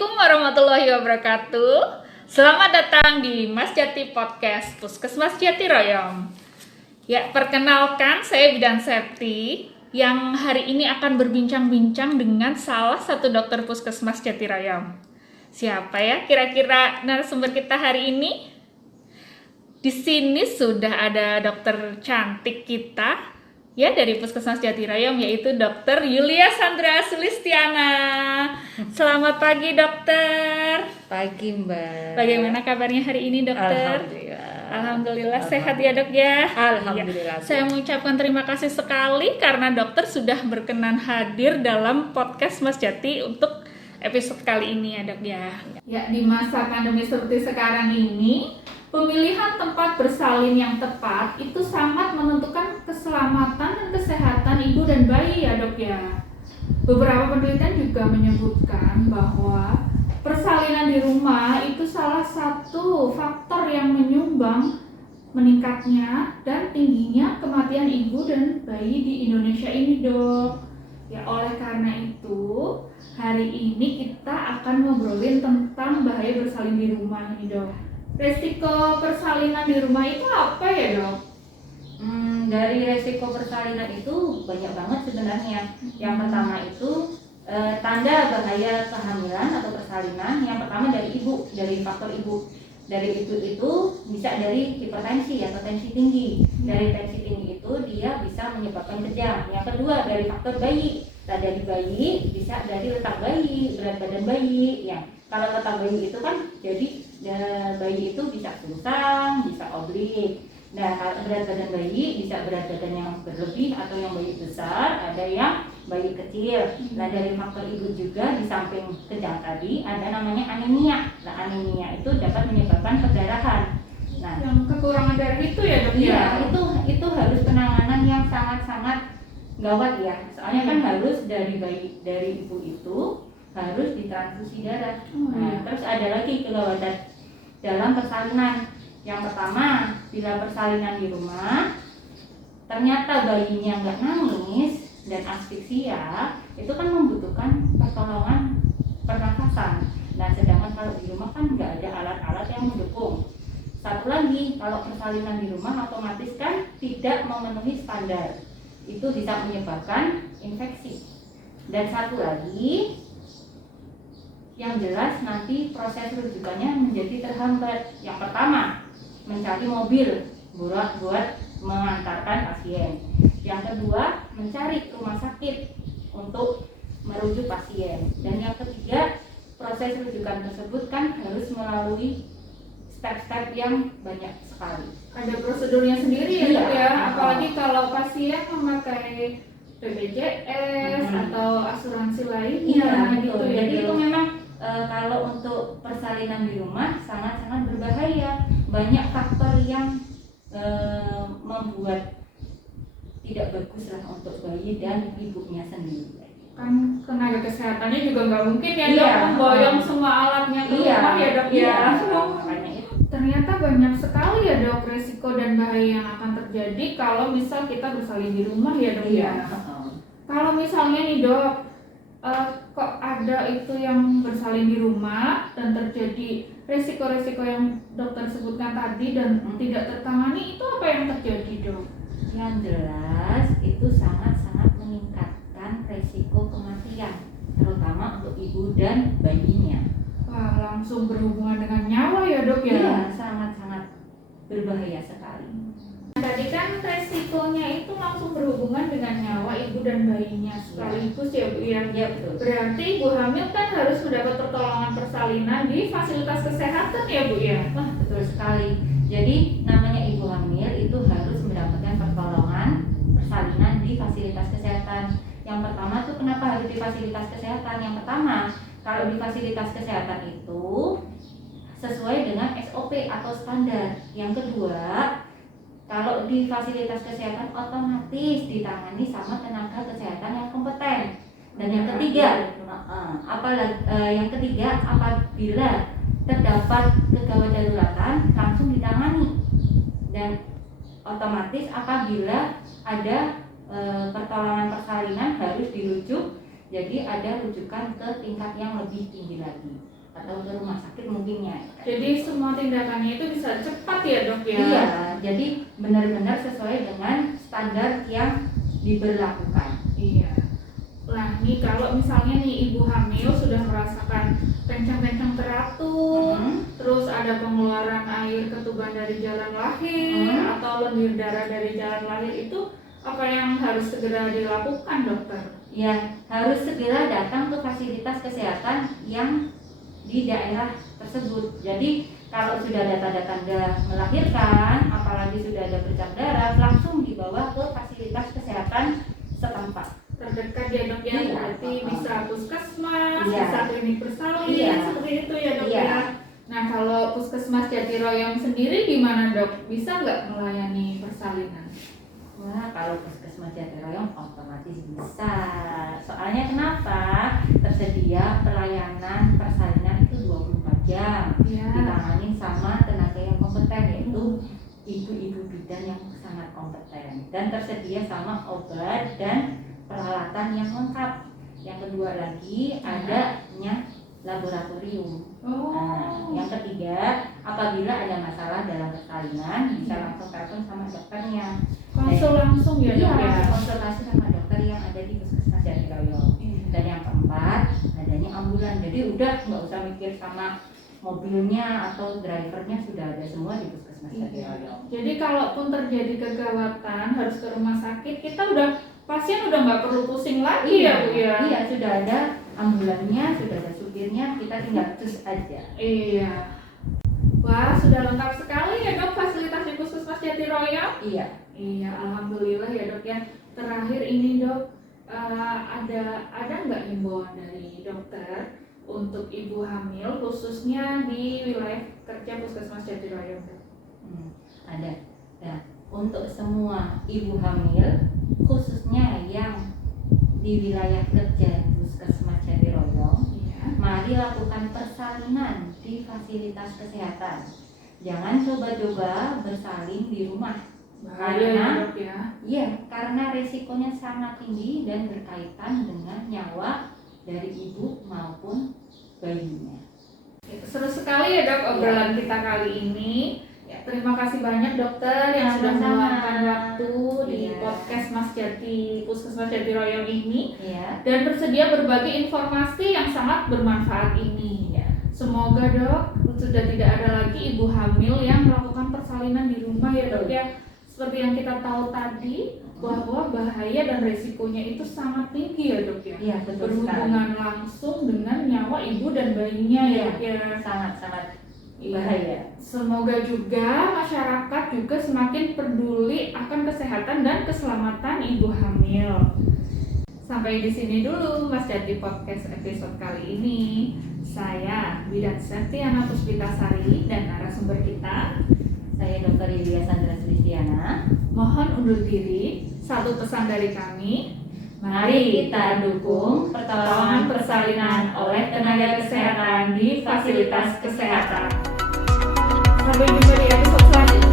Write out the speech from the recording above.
Assalamualaikum warahmatullahi wabarakatuh. Selamat datang di Mas Jati Podcast Puskesmas Jatiroyong. Ya, perkenalkan saya Bidan Septi yang hari ini akan berbincang-bincang dengan salah satu dokter Puskesmas Jatiroyong. Siapa ya kira-kira narasumber kita hari ini? Di sini sudah ada dokter cantik kita ya dari Puskesmas Jatiroyong, yaitu Dr. Yulia Sandra Sulistiana. Selamat pagi dokter. Pagi Mbak. Bagaimana kabarnya hari ini dokter? Alhamdulillah sehat ya dok ya. Alhamdulillah. Ya. Saya mengucapkan terima kasih sekali karena dokter sudah berkenan hadir dalam podcast Mas Jati untuk episode kali ini ya dok ya. Ya, di masa pandemi seperti sekarang ini, pemilihan tempat bersalin yang tepat itu sangat menentukan keselamatan dan kesehatan ibu dan bayi ya dok ya. Beberapa penelitian juga menyebutkan bahwa persalinan di rumah itu salah satu faktor yang menyumbang meningkatnya dan tingginya kematian ibu dan bayi di Indonesia ini dok. Ya, oleh karena itu hari ini kita akan ngobrolin tentang bahaya bersalin di rumah nih dok. Resiko persalinan di rumah itu apa ya dok? Dari resiko persalinan itu banyak banget sebenarnya. Yang pertama itu tanda bahaya kehamilan atau persalinan. Yang pertama dari ibu, dari faktor ibu. Dari itu bisa dari hipertensi atau tensi tinggi. Dari tensi tinggi itu dia bisa menyebabkan kejang. Yang kedua dari faktor bayi. Nah, dari bayi bisa dari letak bayi, berat badan bayi. Ya, kalau letak bayi itu kan jadi bayi itu bisa sungsang, bisa oblik. Nah, kalau berat badan bayi bisa berat badan yang berlebih atau yang bayi besar, ada yang bayi kecil. Nah, dari faktor ibu juga di samping kejang tadi ada namanya anemia. Nah, anemia itu dapat menyebabkan perdarahan. Nah, Yang kekurangan darah itu ya dok? iya, itu harus penanganan yang sangat-sangat gawat ya. Soalnya kan harus dari ibu itu harus ditransfusi darah. Nah, terus ada lagi kegawatan dalam persalinan. Yang pertama, bila persalinan di rumah ternyata bayinya nggak nangis dan asfiksia, itu kan membutuhkan pertolongan pernafasan. Nah, sedangkan kalau di rumah kan nggak ada alat-alat yang mendukung. Satu lagi, kalau persalinan di rumah otomatis kan tidak memenuhi standar, itu bisa menyebabkan infeksi. Dan satu lagi, yang jelas nanti proses rujukannya menjadi terhambat. Yang pertama, mencari mobil buat mengantarkan pasien. Yang kedua, mencari rumah sakit untuk merujuk pasien. Dan yang ketiga, proses rujukan tersebut kan harus melalui step-step yang banyak sekali. Ada prosedurnya sendiri ya dok ya. Iya. Apalagi kalau pasien memakai BPJS atau asuransi lainnya gitu ya. Jadi itu memang kalau untuk persalinan di rumah sangat-sangat berbahaya. Banyak faktor yang membuat tidak bagus lah untuk bayi dan ibunya sendiri. Kan tenaga kesehatannya juga nggak mungkin ya dok memboyong semua alatnya ke rumah ya dok ya. Makanya itu. Ternyata banyak sekali ya dok resiko dan bahaya yang akan terjadi kalau misal kita bersalin di rumah ya dok ya. Kalau misalnya nih dok, kok ada itu yang bersalin di rumah dan terjadi resiko-resiko yang dokter sebutkan tadi dan tidak tertangani, itu apa yang terjadi dok? Yang jelas itu sangat-sangat meningkatkan resiko kematian, terutama untuk ibu dan bayinya. Wah, langsung berhubungan dengan nyawa ya dok ya? Iya, sangat-sangat berbahaya sekali. Tadi kan resikonya itu langsung berhubungan dengan nyawa ibu dan bayinya sekaligus ya bu ya? Iya, betul. Berarti ibu hamil kan harus mendapat pertolongan persalinan di fasilitas kesehatan ya bu ya? Wah, betul sekali. Jadi namanya ibu hamil itu harus mendapatkan pertolongan persalinan di fasilitas kesehatan. Yang pertama tuh kenapa harus di fasilitas kesehatan? Yang pertama, kalau di fasilitas kesehatan itu sesuai dengan SOP atau standar. Yang kedua, kalau di fasilitas kesehatan otomatis ditangani sama tenaga kesehatan yang kompeten. Dan yang ketiga, apabila terdapat kegawat daruratan langsung ditangani. Dan otomatis apabila ada pertolongan persalinan harus dirujuk Jadi ada rujukan ke tingkat yang lebih tinggi lagi atau ke rumah sakit mungkinnya. Jadi semua tindakannya itu bisa cepat ya dok ya? Iya, jadi benar-benar sesuai dengan standar yang diberlakukan. Iya. Nah nih kalau misalnya nih ibu hamil sudah merasakan kencang-kencang teratur, terus ada pengeluaran air ketuban dari jalan lahir atau lendir darah dari jalan lahir, itu apa yang harus segera dilakukan dokter? Ya, harus segera datang ke fasilitas kesehatan yang di daerah tersebut. Jadi kalau sudah ada tanda-tanda melahirkan, apalagi sudah ada bercak darah, langsung dibawa ke fasilitas kesehatan setempat terdekat ya dok ya, iya. Berarti bisa puskesmas, Iya. bisa klinik bersalin, Iya. seperti itu ya dok Iya. ya. Nah kalau puskesmas Jatiroyong sendiri gimana dok? Bisa nggak melayani persalinan? Wah, kalau puskesmas Jatiroyong otomatis bisa. Soalnya kenapa? Tersedia pelayanan persalinan itu 24 jam. Ya. Ditangani sama tenaga yang kompeten, yaitu ibu-ibu bidan yang sangat kompeten, dan tersedia sama obat dan peralatan yang lengkap. Yang kedua lagi adanya laboratorium. Nah, yang ketiga, apabila ada masalah dalam persalinan bisa langsung telepon sama dokternya. Konsul langsung ya dok ya? Iya, konsultasi sama dokter yang ada di puskesmas Jatiroyong. Dan yang keempat, adanya ambulan. Jadi udah nggak usah mikir sama mobilnya atau drivernya, sudah ada semua di puskesmas Jatiroyong. Jadi kalaupun terjadi kegawatan harus ke rumah sakit, pasien udah nggak perlu pusing lagi ya bu ya? Iya, sudah ada ambulannya, sudah ada supirnya, kita tinggal cus aja. Iya. Wah, sudah lengkap sekali ya dok fasilitas di puskesmas Jatiroyong. Iya. Iya, alhamdulillah ya dok ya. Terakhir ini dok, ada nggak himbauan dari dokter untuk ibu hamil khususnya di wilayah kerja puskesmas Jatiroyong? Ada. Nah, untuk semua ibu hamil khususnya yang di wilayah kerja puskesmas Jatiroyong, mari lakukan persalinan di fasilitas kesehatan. Jangan coba-coba bersalin di rumah. Bahaya dok ya? Iya, karena resikonya sangat tinggi dan berkaitan dengan nyawa dari ibu maupun bayinya. Seru sekali ya dok obrolan kita kali ini. Ya, terima kasih banyak dokter yang sudah meluangkan waktu di podcast Mas Jati Puskesmas Jatiroyong ini dan bersedia berbagi informasi yang sangat bermanfaat ini. Semoga dok sudah tidak ada lagi ibu hamil yang melakukan persalinan di rumah ya dok ya. Seperti yang kita tahu tadi bahwa bahaya dan resikonya itu sangat tinggi ya dok ya. Iya, betul Berhubungan sekali. langsung dengan nyawa ibu dan bayinya ya dok ya. Sangat-sangat bahaya. Semoga juga masyarakat juga semakin peduli akan kesehatan dan keselamatan ibu hamil. Sampai di sini dulu Mas Jati Podcast episode kali ini. Saya Bidan Septiana Puspitasari dan narasumber kita, Saya Dr. Yulia Sandra Sulistiana. mohon undur diri. Satu pesan dari kami, Mari kita dukung pertolongan persalinan oleh tenaga kesehatan di fasilitas kesehatan. Sampai jumpa di episode selanjutnya.